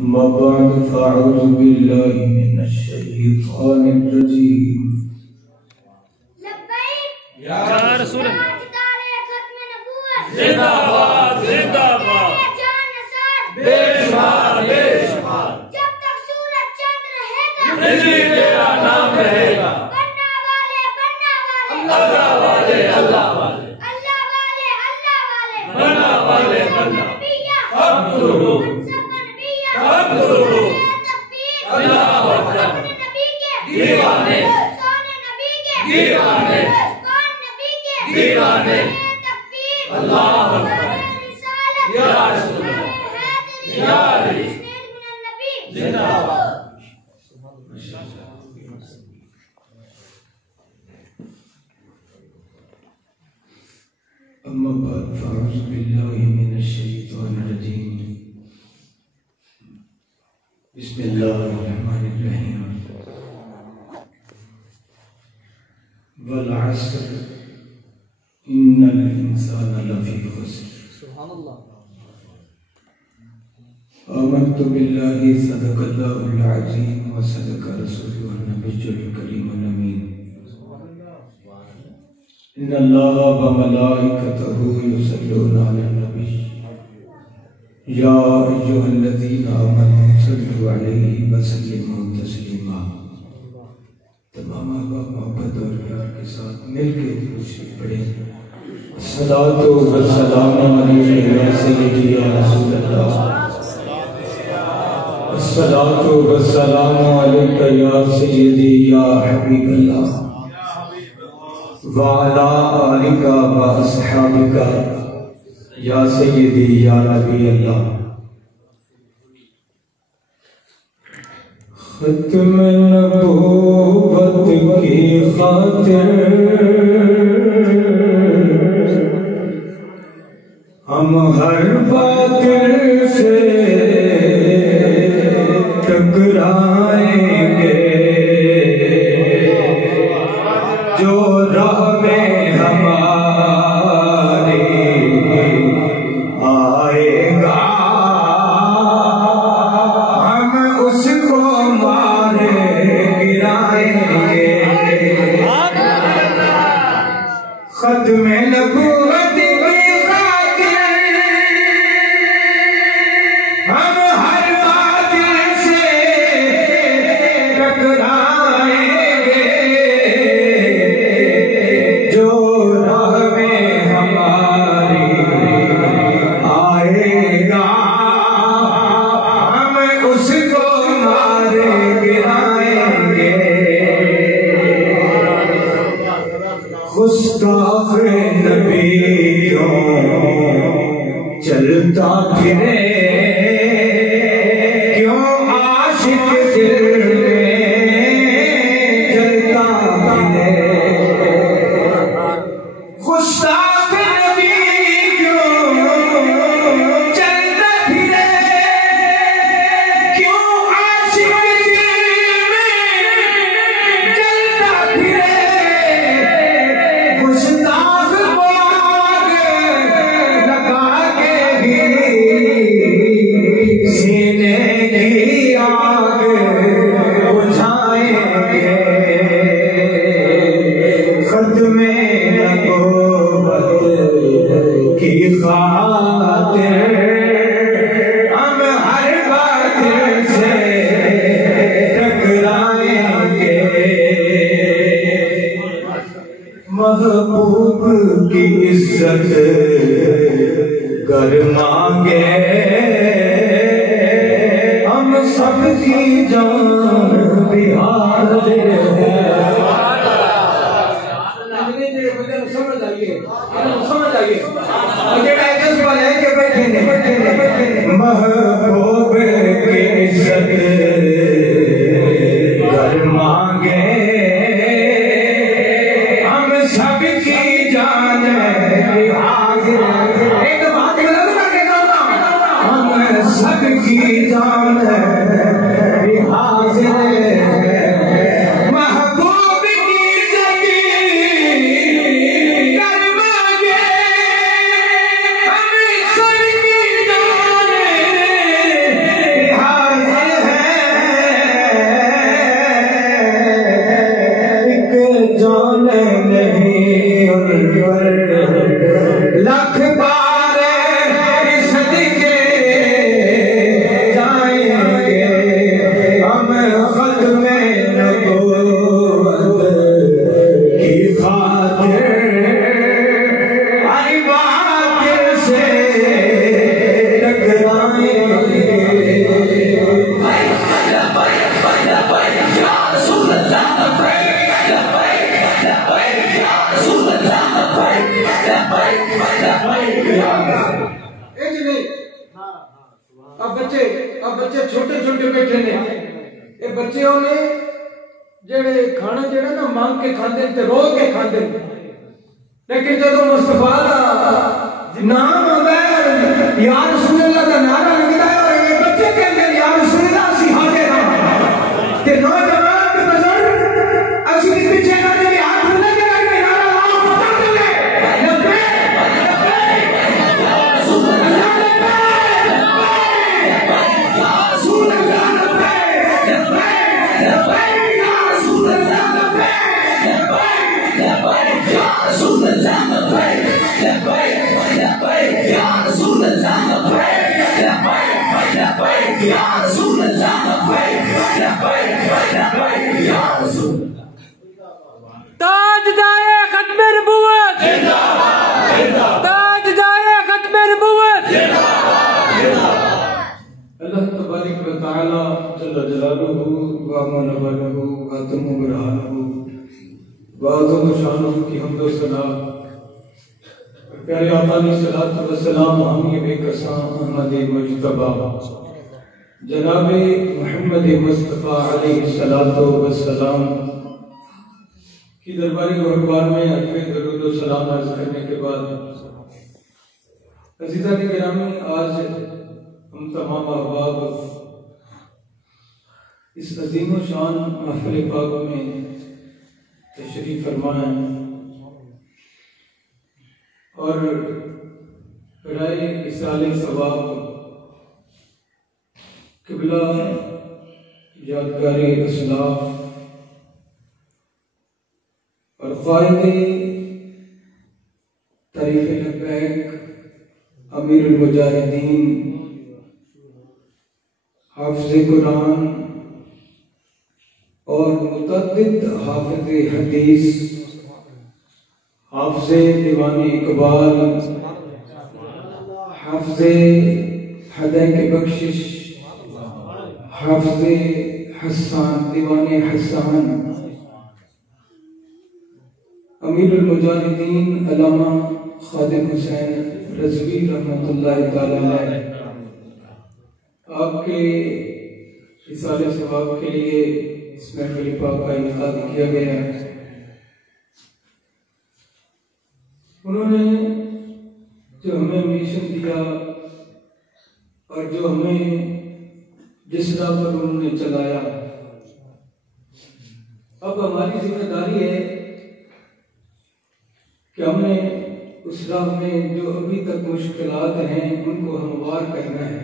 अम्मा बाद फ़अऊज़ु बिल्लाहि मिनश शैतानिर रजीम। लब्बैक या रसूल जिंदाबाद जिंदाबाद बेशुमार बेशुमार। जब तक सूरज चांद रहेगा नहीं तेरा नाम रहेगा। अल्लाह वाले अल्लाह वाले बनना वाले बनना। हम दुरूद हम दुरूद अल्लाह अकबर। दीवाने दीवाने दीवाने अल्लाह अकबर। या रसूल या अली जिंदाबाद। अम्मा बाद फ़अऊज़ु बिल्लाहि मिनश शैतानिर रजीम। बिस्मिल्लाहिर्रहमानिर्रहीम। वल अस्र इन्नल इंसाना लफ़ी ख़ुस्र। सुभानअल्लाह। आमन्तु बिल्लाहि सदक़ल्लाहुल अज़ीम व सदक़ रसूलुहुन नबियुल करीमुल अमीन। इन्नल्लाहा व मलाइकतहु युसल्लूना अलन नबी या अय्युहल्लज़ीना आमनू सल्लु अलैहि व सल्लिमू तस्लीमा। तमाम मोहब्बत और प्यार के साथ मिलके दुरूद पढ़ें। सलातो व सलामु अलैका या सय्यदी या रसूल अल्लाह। सलातो व सलामु अलैका या सय्यदी या हबीब अल्लाह व अला आलिका व अस्हाबिका या सय्यदी या नबी अल्लाह। खत्म नबूवत की खातिर हम हर बातिल से टकराएंगे। जो राह में हमारे आएगा हम उसको मारे गिराएंगे। खत्म नबूवत की खातिर हम हर बातिल से टकराएंगे। जो राह में हमारी आएगा हम उसको मारे गिराएंगे। गुस्ताख नबी क्यों चलता फिरे, क्यों आशिक दिल में जलता फिरे। गुस्ताख नबी क्यों चलता फिरे, क्यों आशिक दिल में जलता फिरे। गुस्ताख को आग लगा के भी सीने की आग बुझाएंगे। खत्म नबूवत की खातिर हम हर बातिल से टकराएंगे। महबूब की इज्जत कर मांगे हम सबकी जान भी हाजिर है। समझ आइए मुझे टाइटल्स वाले हैं कि बैठे महबूब की इज्जत कर मांगे हम सबकी जान हाजिर। एक बात गलत करके कहता हूं, हम सबकी जान हाजिर। महबूब की इज्जत कर मांगे हम सबकी जान बच्चे छोटे छोटे बैठे ने, ये बच्चे ने जेड़े खाना जेड़ा ना मांग के खाते ते रो के खाते, लेकिन जब मुस्तफा का नाम आता है, या रसूल अल्लाह का नारा लगता है और ये बच्चे कहते हैं या रसूल अल्लाह सी हाजिर हां ते नौजवान के नजर असली पीछे ना दे हाथ ना के नारा लाओ पता चले ताजदारे खत्म नबूवत, ताजदारे खत्म नबूवत। अल्लाह तबारक व तआला जल्ल जलालुहु व मनवलुहु व तुम बुरहानुहु व अज़म शानुहु की हम्द व सना प्यारे आका अलैहिस्सलातु वस्सलाम हम ये बेकसा अहमद मुज्तबा जनाब मोहम्मद मुस्तफ़ा अलैहिस्सलातु वस्सलाम की दरबार गुरबान में अजमे दरूद व सलाम अर्ज करने के बाद अज़ीज़ान गिरामी, आज हम तमाम अहबाब इस अज़ीम व शान महफ़िल पाक में तशरीफ़ फरमाएं और बराए इसाले सवाब क़िबला यादगारी असलाफ और क़ाइदे तारीफ़ लब्बैक अमीरुल मुजाहिदीन हाफ़िज़े कुरान और मुतअद्दिद हाफ़िज़े हदीस, हाफ़िज़े दीवाने इक़बाल, हाफ़िज़े हदैके बख्शिश, हाफ़िज़े हस्सान दीवाने हस्सान, अमीरुल मुजाहिदीन अल्लामा खादिम हुसैन रज़वी रहमतुल्लाहि तआला अलैह, आपके इसाले सवाब के लिए इस महफ़िल पाक का इनेकाद किया गया है। उन्होंने जो हमें मिशन दिया और जो हमें जिस राह पर उन्होंने चलाया, अब हमारी जिम्मेदारी है कि हमने उस राह में जो अभी तक मुश्किलात हैं उनको हमवार करना है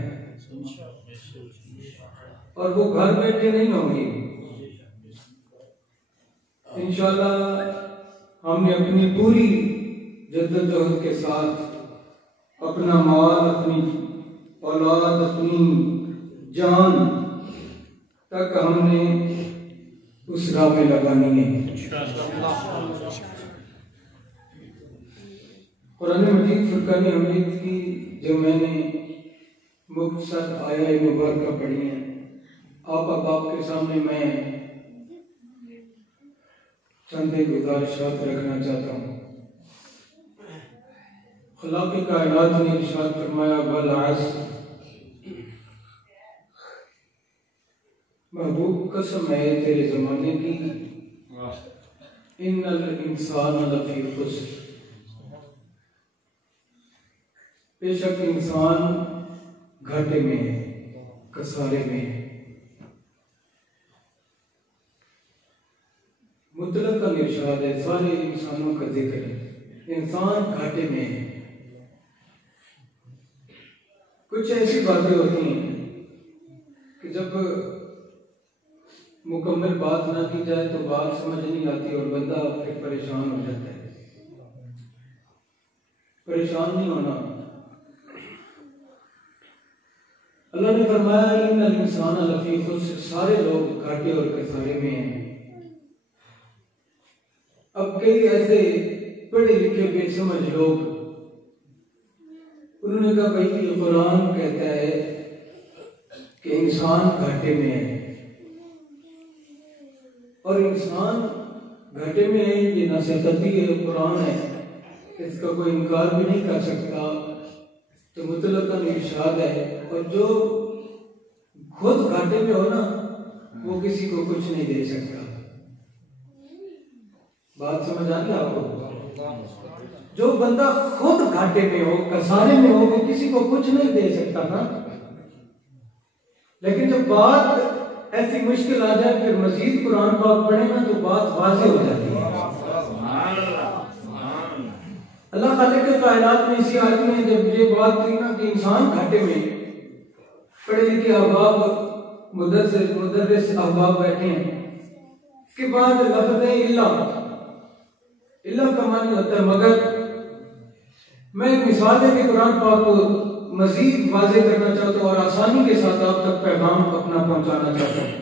और वो घर बैठे नहीं होंगे। इंशाअल्लाह हमने अपनी पूरी जद्दोजहद के साथ अपना माल, अपनी औलाद, अपनी जान तक हमने उस राह में लगानी है। कुरान मजीद फुरकान हमीद की जो मैंने मुख्तसर आया मुबारक पढ़ी है, आप के सामने मैं चंद गुजारिशात रखना चाहता हूँ। खुलाक़े कायनात ने इरशाद फरमाया वल अस्र, महबूब कसम है तेरे ज़माने की, इन्नल इंसान लफ़ी खुस्र, बेशक इंसान घाटे में है, कसारे में है। मुतलक का इरशाद है, सारे इंसानों का जिक्र है, इंसान घाटे में है। कुछ ऐसी बातें होती हैं कि जब मुकम्मल बात ना की जाए तो बात समझ नहीं आती और बंदा फिर परेशान हो जाता है। परेशान नहीं होना। अल्लाह ने फरमाया इन्नल इंसान लफ़ी खुस्र, सारे लोग घाटे और कसारे में हैं। अब कई ऐसे पढ़े लिखे बेसमझ लोग, उन्होंने कहा भाई ये कुरान कहता है कि इंसान घाटे में है और इंसान घाटे में है, ये नसीहती है, कुरान है, इसका कोई इनकार भी नहीं कर सकता। तो मुतलकन इरशाद है और जो खुद घाटे में हो ना, वो किसी को कुछ नहीं दे सकता। बात समझ आ रही आपको? जो बंदा खुद घाटे में हो, कसारे में हो, वो किसी को कुछ नहीं दे सकता ना। लेकिन जब बात ऐसी मुश्किल आ जाए, फिर मजीद कुरान पाक पढ़े ना, तो बात वाज़ेह हो जाती है। अल्लाह खालिक के कायनात में इसी आयत में जब ये बात थी ना कि इंसान घाटे में, पढ़े लिखे अहबाब मुदर्रिस अहबाब बैठे हैं, इसके बाद लफ्ज़ इल्ला का मानी होता है मगर। मैं एक मिसाल दे के कुरान पाक को मजीद वाज़ेह करना चाहता हूँ और आसानी के साथ आप तक पैगाम अपना पहुंचाना चाहता हूँ।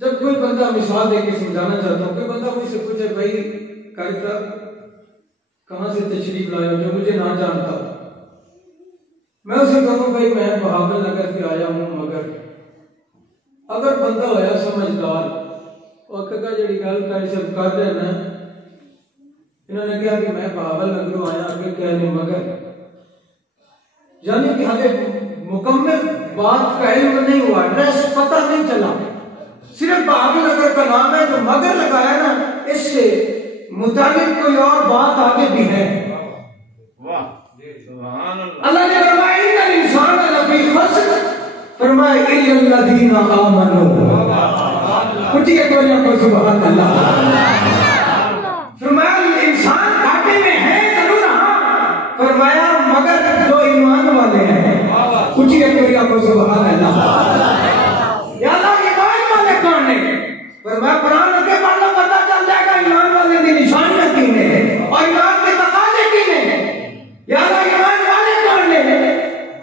जब कोई बंदा मिसाल दे के समझाना चाहता हूँ, कोई बंदा मुझसे पूछे भाई कारी साहब कहाँ से तशरीफ लाए हो, जो मुझे ना जानता, मैं उसे कहूँ भाई मैं बहावल नगर से आया हूँ। मगर अगर बंदा होया समझदार और कहा जी गल कर रहे ना, इन्होंने कहा कि मैं बहावल नगरों आया, फिर कहने मगर, यानी कि हमें मुकम्मल बात का इल्म नहीं हुआ, एड्रेस पता नहीं चला, सिर्फ बहावल नगर का नाम है, जो मगर लगाया ना, इससे मुताबिक कोई और बात आगे भी है। अल्लाह ने फरमाया इंसान लफी खस्र, फरमाया इल्लल्लज़ीना आमनू, उठिए बोलिए को सुभान अल्लाह। फरमाया इंसान घाटे में है जरूर, हाँ, फरमाया मगर जो ईमान वाले हैं, उठिए बोलिए को सुभान अल्लाह। या अल्लाह ईमान वाले कौन है? फरमाया कुरान के पढ़ लो, पता चल जाएगा ईमान वाले की निशानियां किन है और ईमान के तकाजे किन है। या अल्लाह ईमान वाले कौन है?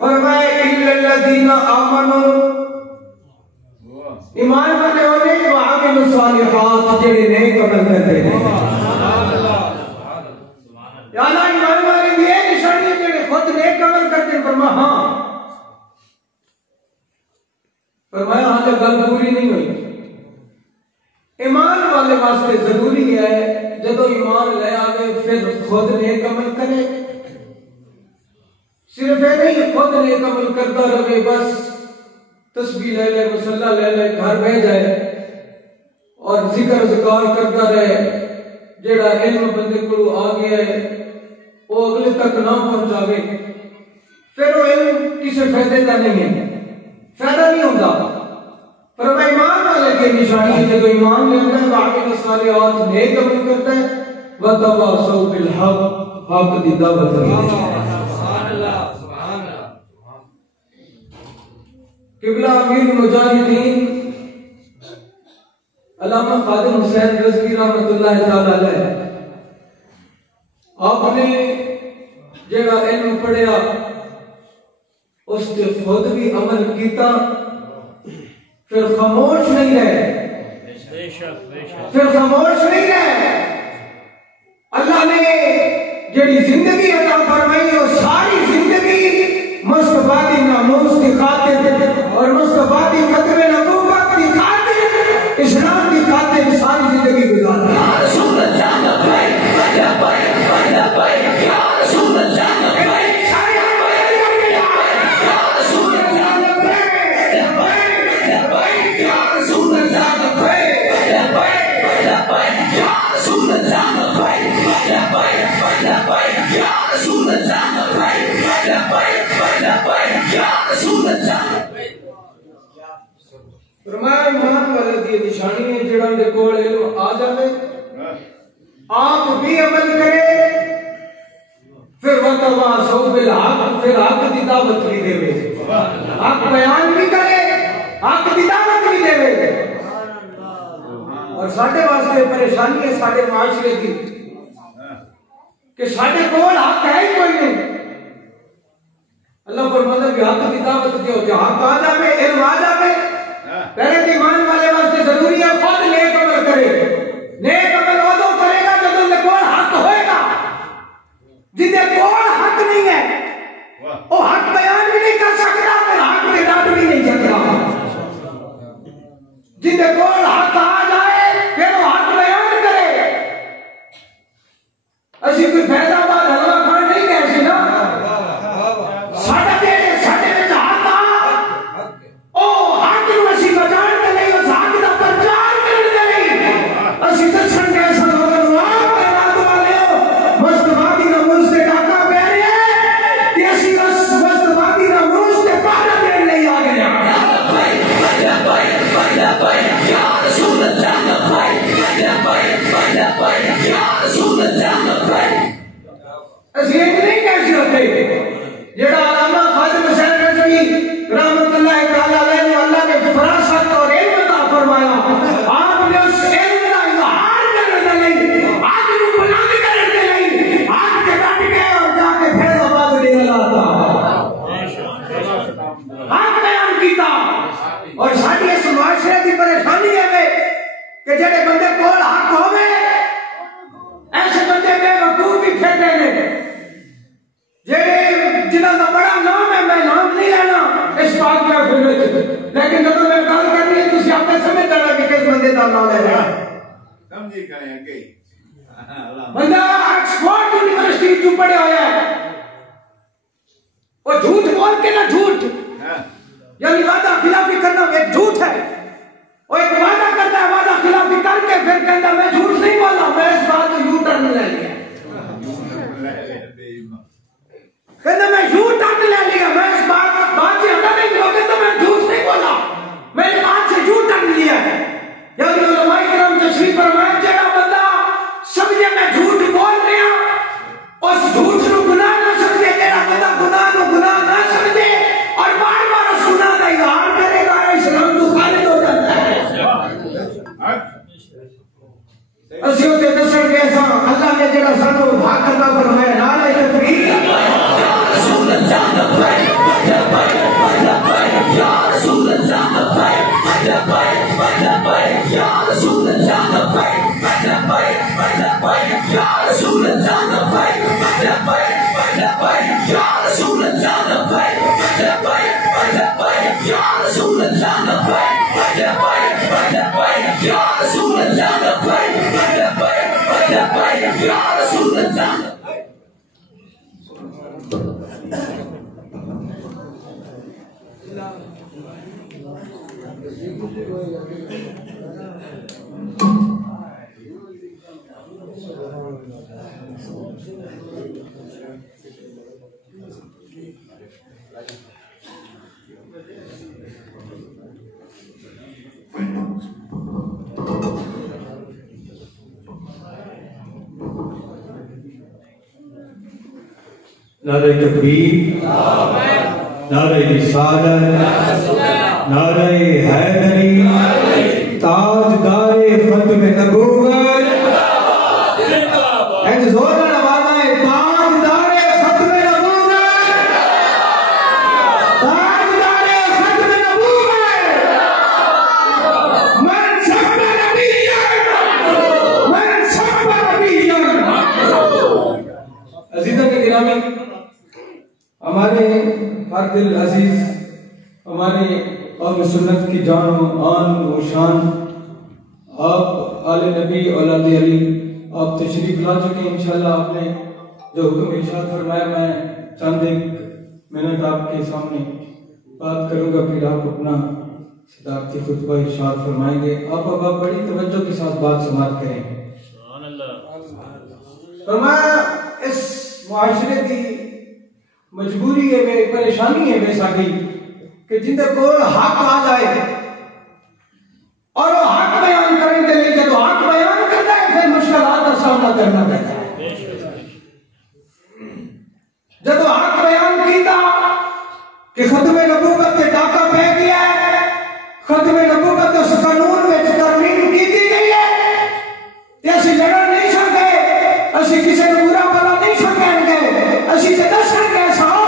फरमाया इल्लल्लज़ीना आमनू, ईमान वाले होने जो आमिलुस सालिहात, जेड़े नेक अमल करते हैं। या अल्लाह ईमान वाले की ये निशानी है जेड़े खुद नेक अमल करते हैं। फरमाया हाँ, फरमाया हाँ, तो गल पूरी नहीं हुई। ईमान वाले वास्ते जरूरी है जब ईमान ले आवे फिर खुद नेक अमल करे। सिर्फ ये नहीं खुद नेक अमल करता रहे, बस तस्बीह ले ले, मुसल्ला ले ले, घर बह जाए और जिक्र ज़िकार करता रहे। जेड़ा इल्म बंदे को आ गया है वो अगले तक ना पहुंचावे, फिर वो इल्म किसी फायदे का नहीं है, फायदा नहीं होता। पर मैं ईमान वाले की निशानी है जब ईमान लेता है, बाकी सारे हाथ नेक अमल करता है, व तवासौ बिल हक, हक दी दावत देता है। किबला अमीर मुजाहिदीन अल्लामा खादिम हुसैन रज़वी रहमतुल्लाह तआला अलैह, आपने जेड़ा इल्म पढ़िया उस पे खुद भी अमल किया, फिर खामोश नहीं रहे, फिर खामोश नहीं रहे। अल्लाह ने जेड़ी जिंदगी अता फरमाई वो सारी जिंदगी मुस्तफा की नामूस की खातिर और मुस्तफा की खत्म नबूवत की खातिर, इस्लाम की खातिर सारी जिंदगी गुजारी। ईमान वाले की निशानी है जेड़ा उनके कोल इल्म आ जाए, आप भी अमल करे, फिर वतवासौ बिल हक, फिर हक दी दावत भी देवे, हक बयान भी करे, हक दी दावत भी देवे। और साडे वास्ते परेशानी है साडे माशरे की कि साडे कोल हक है ही कोई नहीं। अल्लाह फरमाता है कि हक दी दावत दो, जो हक आ जाए, इल्म आ जाए, पहले ईमान वाले वास्ते जरूरी है खुद नेक अमल करे। नेक अमल वो करेगा जब उनके कोल हक होएगा। जिनके कोल हक नहीं है वो हक बयान भी नहीं कर सकता, फिर हक में डांट भी नहीं सकता। जिनके कोल हक आ जाए फिर वो हक बयान करे। असि कोई फैजाबाद हलवा खान नहीं कैसे ना, साढ़े में हक आ हक बयान किया। और साडी इस मुआशरे की परेशानी है कि जेडे बंदे कोल हक होवे ऐसे बंदे बेवकूफ भी फिरते ने, जेडे जिन्हां दा बड़ा नाम है, मैं नाम नहीं लेना इस बात का फिर, लेकिन जब मैं गल करनी है तुसी आपने समझ जाना कि किस बंदे दा नाम लेना समझी करें अगे। बंदा ऑक्सफोर्ड यूनिवर्सिटी चु पढ़ा होया है, वो झूठ बोल के ना, झूठ यानी वादा खिलाफी करना एक झूठ है। वो एक वादा करता है, वादा खिलाफी करके फिर कहता मैं झूठ नहीं बोला, मैं इस बात को यू टर्न ले लिया, कहता मैं यू टर्न ले लिया, मैं इस बात से हटा नहीं बोलते तो मैं झूठ नहीं बोला, मैंने बात से यू टर्न लिया है। यानी उलमाए किराम तशरीफ फरमाए जेड़ा बंदा समझे मैं झूठ बोल रहा, उस झूठ को गुनाह न समझे, जेड़ा बंदा गुनाह को गुनाह ना समझे और बार बार उस गुनाह का इजहार करेगा, इस्लाम तो खारिज हो जाता है। ਅਸੀਂ ਉਹਦੇ ਦੱਸਣਗੇ ਅਸਾਂ ਅੱਲਾਹ ਨੇ ਜਿਹੜਾ ਸਾਨੂੰ ਹੱਕ ਅਤਾ ਫਰਮਾਇਆ, ਨਾਰੇ ਤਕਬੀਰ ਯਾ ਰਸੂਲ ਅੱਲਾਹ ਲਬੈਕ ਲਬੈਕ ਲਬੈਕ ਯਾ ਰਸੂਲ ਅੱਲਾਹ ਲਬੈਕ ਲਬੈਕ ਲਬੈਕ ਯਾ ਰਸੂਲ ਅੱਲਾਹ ਲਬੈਕ ਲਬੈਕ ਲਬੈਕ ਯਾ ਰਸੂਲ ਅੱਲਾਹ ਲਬੈਕ ਲਬੈਕ ਲਬੈਕ ਯਾ ਰਸੂਲ ਅੱਲਾਹ ਲਬੈਕ ਲਬੈਕ ਲਬੈਕ ਯਾ ਰਸੂਲ ਅੱਲਾਹ ਲਬੈਕ ਲਬੈਕ ਲਬੈਕ ਯਾ ਰਸੂਲ ਅੱਲਾਹ ਲਬੈਕ या रसूल अल्लाह। नारे तकबीर, नारे रिसालत, नारे हैदरी, ताजदारे खत्म नबूवत, ऐसे जोरदार आवाज़ आए, ताजदारे खत्म नबूवत, ताजदारे खत्म नबूवत, मन सब नबीयन, मन सब नबीयन। अज़ीज़ों के गिरामी, हमारे हर दिल अजीज, हमारे और सुन्नत की जान आन व शान, आप आले नबी औलाद अली, आप तशरीफ ला चुके। इंशाल्लाह आपने जो हुक्म इरशाद फरमाया, मैं चंद एक मिनट आपके सामने बात करूंगा, फिर आप अपना सदाकती खुतबा इरशाद फरमाएंगे। आप बड़ी तवज्जो के साथ बात समाअत करें। फरमाया इस मुआशरे की मजबूरी है, वे परेशानी है वे साडी कि जिंदे कोल हक आ जाए और वो हक बयान करने के लिए जब हक बयान करता है फिर मुश्किलात का सामना करना पड़ता है। जब हक बयान किया कि खत्म नबूवत के डाका पै गया है, खत्म नबूवत उस कानून में तरमीम की गई है, ऐसी लड़न नहीं सकते, असी किसी को बुरा भला नहीं सकेंगे, असी तो दस सकेंगे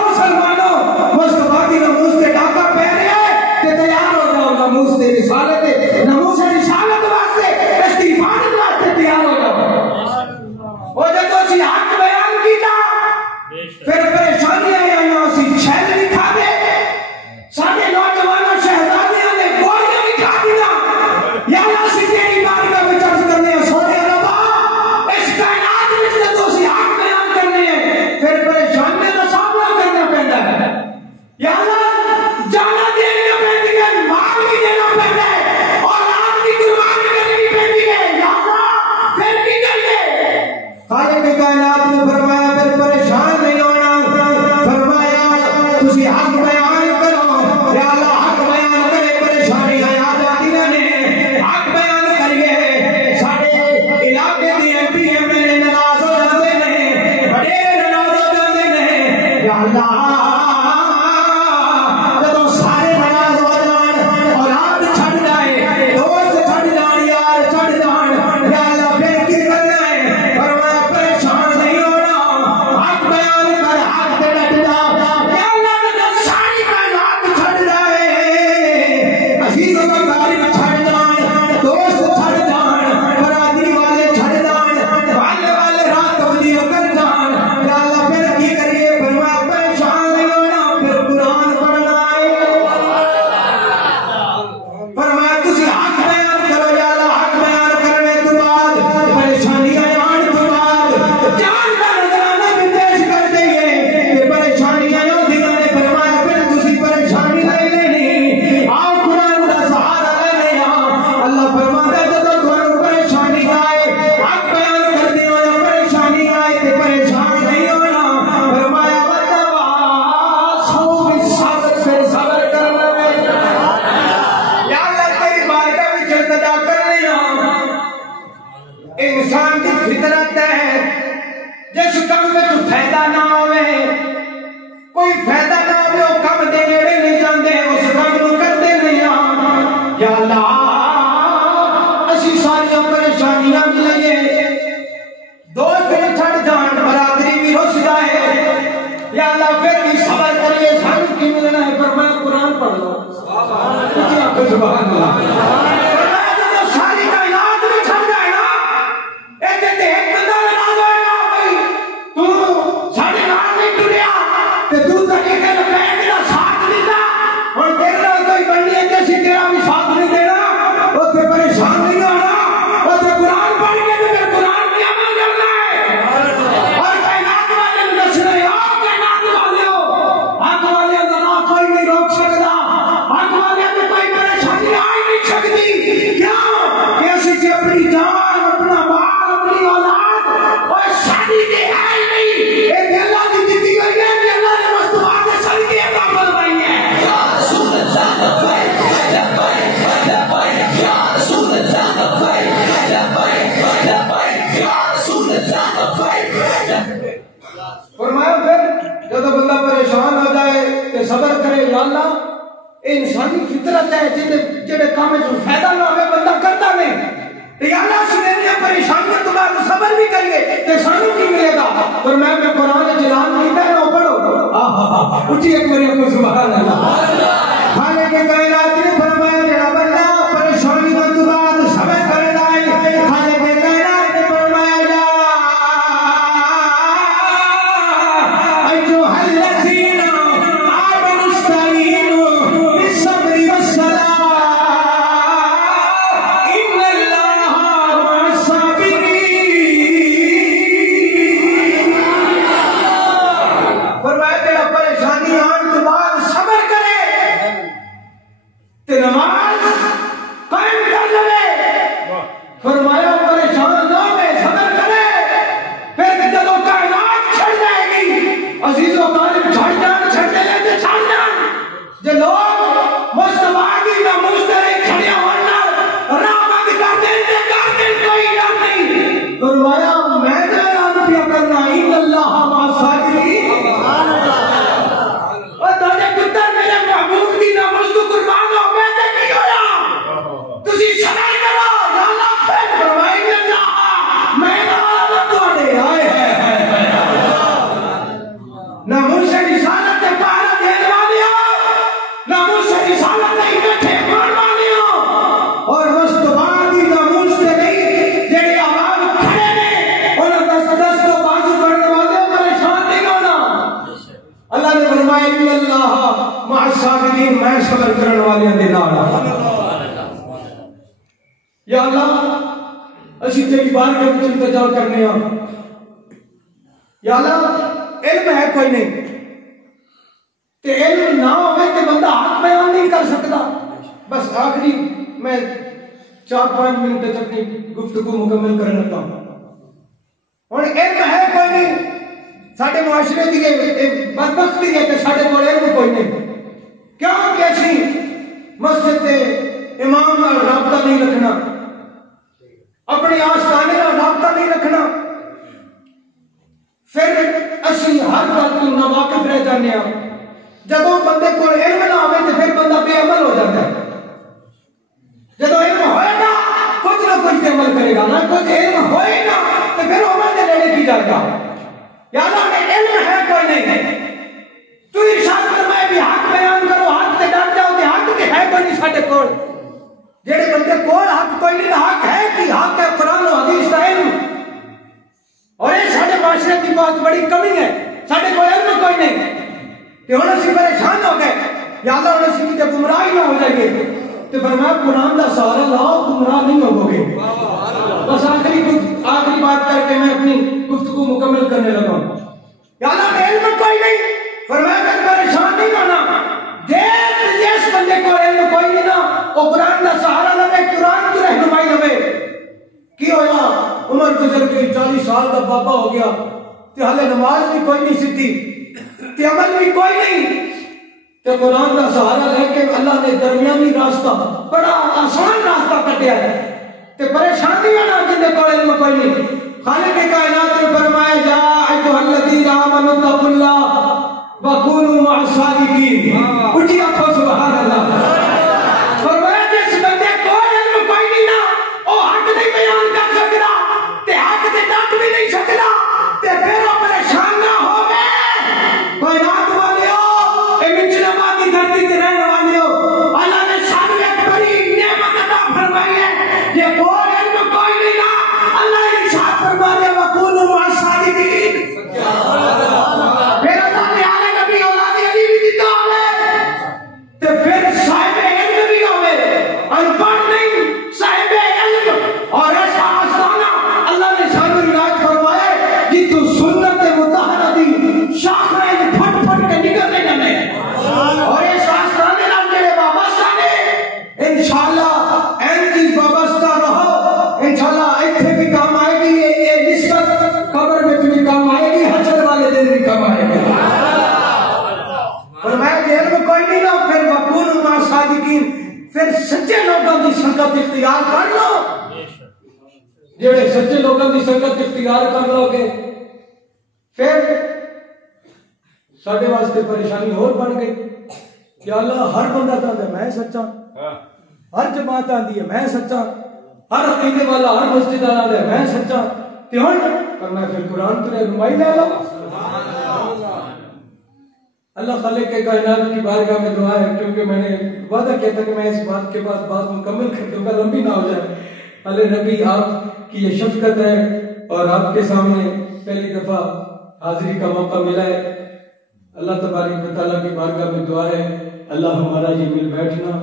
मुसलमानों मुस्तफा की नमूस के डाका पै रहे हैं कि तैयार हो जाओ, नमूस के रिसालत नमूस रिसालत वास्ते इस्तीफादत वास्ते तैयार हो जाओ। और जब असी हक बयान किया फिर परेशानियां आईयां, असी छैल नहीं खा दे, फायदा ना हो कम दे नेड़े नहीं जाते उस काम को करते नहीं या अल्लाह असी सारिया परेशानियां भी लगे दोस्त भी छड़ जान बरादरी भी रुस जाए या अल्लाह फिर भी सबर करिए सानू की मिलना है पर मैं कुरान पढ़ लो सुभान अल्लाह सबर करे या अल्लाह इंसानी फितरत है जेड़े काम में फायदा ना हो बंदा करता नहीं ते या अल्लाह सुने परेशानियों तो बाद सबर भी करिए ते सानू की मिलेगा पर मैं कुरान जलाल कीता है ना पढ़ो उठी एक बार को सुभान अल्लाह खाने के कायनात ने फरमाया जेड़ा बंदा परेशानी तो बाद सबर करेगा खाने के कायनात ने फरमाया जा अय्युहा अल्लज़ीना मैं सबर करने वाले या अल्लाह असी तेरी बारगाह में इल्तिजा करने या अल्लाह इल्म है कोई नहीं ते इल्म ना होवे ते बंदा हक बयान नहीं कर सकता बस आखिरी मैं 4-5 मिनट तक अपनी गुफ्तगू मुकम्मल करने लगा और इल्म है कोई नहीं साडे मुआशरे दी बदबख्ती है कि साडे कोल इल्म कोई नहीं क्यों कैसी मस्जिद के इमाम नाल राबता नहीं रखना अपने आस्थाने नाल राबता नहीं रखना फिर असी हर गल तो नावाकिफ रह जाने जदों बंदे को इल्म ना आवे तो फिर बंदा बेअमल हो जाता है जदों इल्म होएगा कुछ ना कुछ अमल करेगा ना कुछ इल्म होएगा तो फिर उमर के नेड़े की जाएगा या अल्लाह ने इल्म है कोई नहीं तू इरशाद फरमाए भी हक बयान करो हक से डर जाओ कि हक के है कोई नहीं साडे कोल जेड़े बंदे कोल हक कोई नहीं हक है कि हक है कुरान और हदीस का इल्म और ये साडे माशरे की बहुत बड़ी कमी है साडे कोल इल्म कोई नहीं कि हुण असीं परेशान हो गए या अल्लाह हुण असीं किते गुमराह ही ना हो जाएंगे तो फरमाया कुरान का सहारा लाओ गुमराह नहीं होवोगे बस आखिरी बात करके मैं अपनी गुफ्तगू मुकम्मल करने लगा या अल्लाह ने इल्म कोई नहीं फरमाया मैं परेशान नहीं होना जिस बंदे को इल्म कोई नहीं ना वो कुरान का सहारा लवे कुरान की रहनुमाई लवे की होया उम्र गुजर गई 40 साल का बाबा हो गया ते हाले नमाज भी कोई नहीं सीधी ते अमल भी कोई नहीं ते कुरान का सहारा लेके अल्लाह ने दरमियानी रास्ता बड़ा आसान रास्ता कटिया है ते परेशानी ना जिंदे को इल्म कोई नहीं खालिक कायनात ने फरमाया जा अय्युहल्लज़ीना आमनू तक़ुल्लाह वकूनू मअस-सादिकीन। उठी आखो सुभान अल्लाह। फरमाया जिस बंदे को इल्म कोई नहीं ना ओ हक नहीं बयान कर सकदा ते हक ते डट भी नहीं सकदा ते फिर वो परेशान ना होवे। कोई रात वालियो ए मिचलमा दी धरती ते रहने वालियो अल्लाह ने सानू एक बड़ी नेमत अता फरमाई है। ये को इल्म कोई नहीं ना अल्लाह ने इरशाद फरमाया वकूनू मअस-सादिकीन। फिर अल्लाह ने आले नबी औलाद अली भी दिता है ते फिर साहिब इल्म भी होवे अनपढ़ नहीं साहिब इल्म। और ऐसा आस्ताना अल्लाह ने सानू इलाज फरमाया कि तू सुन्नत मुतहरा दी शाखरें फट फट के निकलते जाने और इस आस्ताने नाल जेड़े वाबस्ता ने इंशाअल्लाह एंजी वाबस्ता रहो। इंशाअल्लाह इत्थे भी काम आएगी ये निस्बत कब्र में भी काम आएगी हशर वाले दिन भी काम आएगी। और मैं इल्म कोई नहीं ना फिर वकूनू मअस-सादिकीन। फिर सच्चे लोगों की संगत इख्तियार कर लो। जेड़े सच्चे लोगों की संगत इख्तियार कर लोगे फिर साडे वास्ते परेशानी और बढ़ गई कि अल्लाह हर बंदा कहता है मैं सच्चा, हर जमात आंदी है मैं सच्चा, हर अकीदे वाला हर मस्जिद वाला है मैं सच्चा। ते हुण करना फिर कुरान की रहनुमाई ले लो। अल्लाह खालिक के कायनात की बारगाह में दुआ है क्योंकि मैंने वादा किया था कि मैं इस बात के बाद बात मुकम्मल कर दूंगा, लंबी ना हो जाए। अल्लाह नबी आपकी ये शफकत है और आपके सामने पहली दफा हाजिरी का मौका मिला है। अल्लाह तबारक व तआला की बारगाह में दुआ है अल्लाह हमारा ये मिल बैठना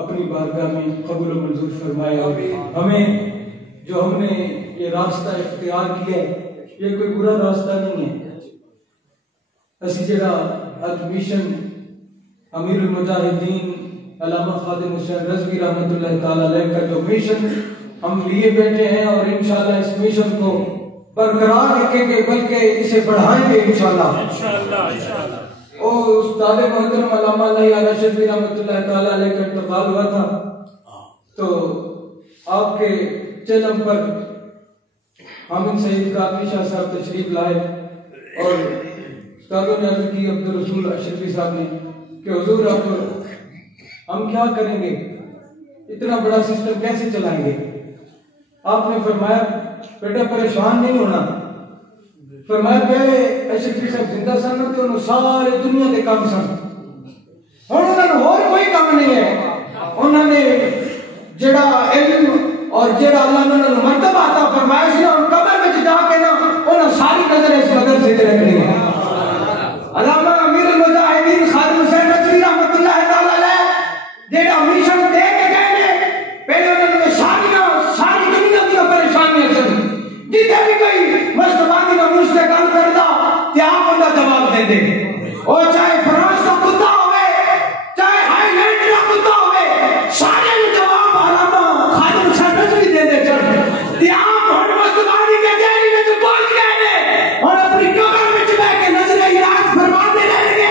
अपनी बारगाह में कबूल और मंजूर फरमाए। हमें जो हमने ये रास्ता इख्तियार किया है ये कोई बुरा रास्ता नहीं है। असी जरा अज मिशन अमीरुल मुजाहिदीन अल्लामा खादिम हुसैन रज़वी रहमतुल्लाह ताला अलैह का जो मिशन हम लिए बैठे हैं और इंशाअल्लाह इस मिशन को बरकरार रखेंगे बल्कि इसे बढ़ाएंगे इंशाअल्लाह। ओ उस्ताद मोहतरम अल्लामा रज़वी रहमतुल्लाह ताला अलैह का इंतकाल हुआ था तो आपके चलम पर हामिद सईद कादरी शाह साहब तशरीफ लाए और उस्तादों ने अर्ज की अब्दुल रसूल अशरफी साहब ने कि हुजूर अब हम क्या करेंगे, इतना बड़ा सिस्टम कैसे चलाएंगे। आपने फरमाया बेटा परेशान नहीं होना। फरमाया पहले अशरफी साहब जिंदा सन ते उन्होंने सारे दुनिया के काम सन, हुण उन्होंने होर कोई काम नहीं है। उन्होंने जेड़ा इल्म और जेड़ा अल्लाह ने उन्होंने मर्तबा अता फरमाया सी ना कब्र में जाके ना उन्होंने सारी नजर इस मदरसे ते रखनी है। अल्लामा अमीरुल मुजाहिदीन खादिम हुसैन रज़वी रहमतुल्लाह ताला अलैह जेड़ा मिशन दे के गए ने पहले उन्होंने सारी दुनिया की परेशानियां सन। जिथे भी कोई मस्तबादी का मुझसे काम करता ते आप उनका जवाब दे दे। और चाहे फ्रांस का कुत्ता होवे चाहे हाईलैंड का कुत्ता होवे सारे जवाब अल्लामा खादिम हुसैन रज़वी दे दे चढ़ ते आप हर मस्तबादी के जेल में जो पहुंच गए ने और अपनी कब्र में बैठ के नजर इलाज फरमाते रहेंगे।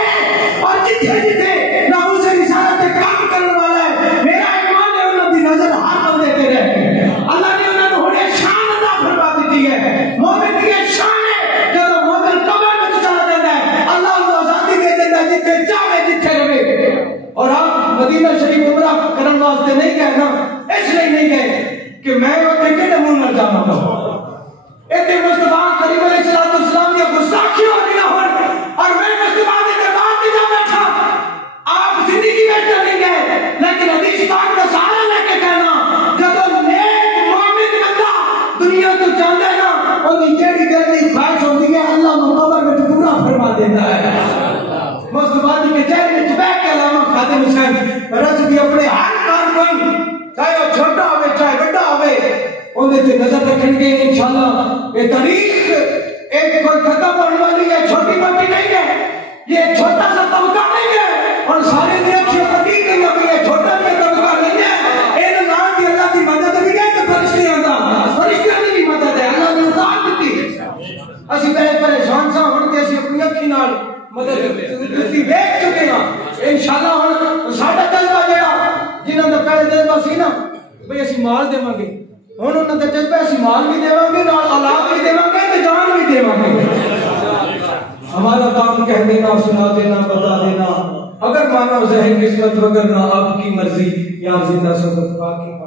और जिथे जिथे ना उसे रिसालत पे काम करने वाला है मेरा ईमान है उन्होंने नजर हर बंदे पे रहे। अल्लाह ने उन्हें होने शान अता फरमा दी है। मोमिन की शान है जब मोमिन कब्र में चला जाता है अल्लाह उनको आजादी दे देता है जिथे चाहे जिथे रहे। और आप मदीना शरीफ उमरा करने वास्ते नहीं गए ना, इसलिए नहीं गए कि मैं उत्थे किहदे मुंह नाल जावांगा। इतने मुस्तफा करीम अलैहिस्सलाम की गुस्ताखी हो रही हो और मैं मुस्तफा के दरबार में जा बैठा। आप जिंदगी में तो नहीं गए लेकिन हदीस पाक का सहारा लेके कहना जब नेक मोमिन बंदा दुनिया तो जाता है ना उनकी जेड़ी दिल की ख्वाहिश होती है अल्लाह को कब्र में पूरा फरमा देता है। मुस्तफा के चेहरे में बैठ के अल्लामा खादिम हुसैन रज़वी अपने हर कारकुन चाहे वो छोटा हो चाहे बड़ा हो उन्हें नजर रखेंगे इंशाअल्लाह। ये तारीख एक कोई खत्म होने वाली है, छोटी मोटी नहीं है, ये छोटा सा तबका नहीं है और सारे देखिए पति नहीं होती है, छोटा भी तबका नहीं है। इन नाम की अल्लाह की मदद भी है तो फरिश्ते आता फरिश्ते की भी मदद है अल्लाह ने उतार दी। असि पहले परेशान सा हुण ते असि अपनी अखी नाल मदद दी देख चुके हां इंशाअल्लाह। हुण साडा जज्बा जेड़ा जिन्हां दा पहले जज्बा सी ना भई असि माल देवांगे हुण उन्हां दा जज्बा असि माल भी देवांगे नाल औलाद भी देवांगे ते जान भी देवांगे। हमारा काम कह देना, सुना देना, बता देना। अगर मानो ज़ाहिर किस्मत वगरना आपकी मर्जी। या जिंदा सफर बाकी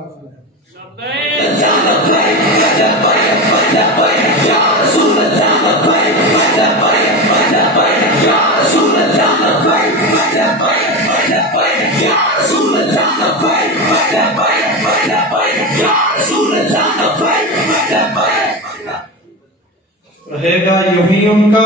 रहेगा यूं ही उनका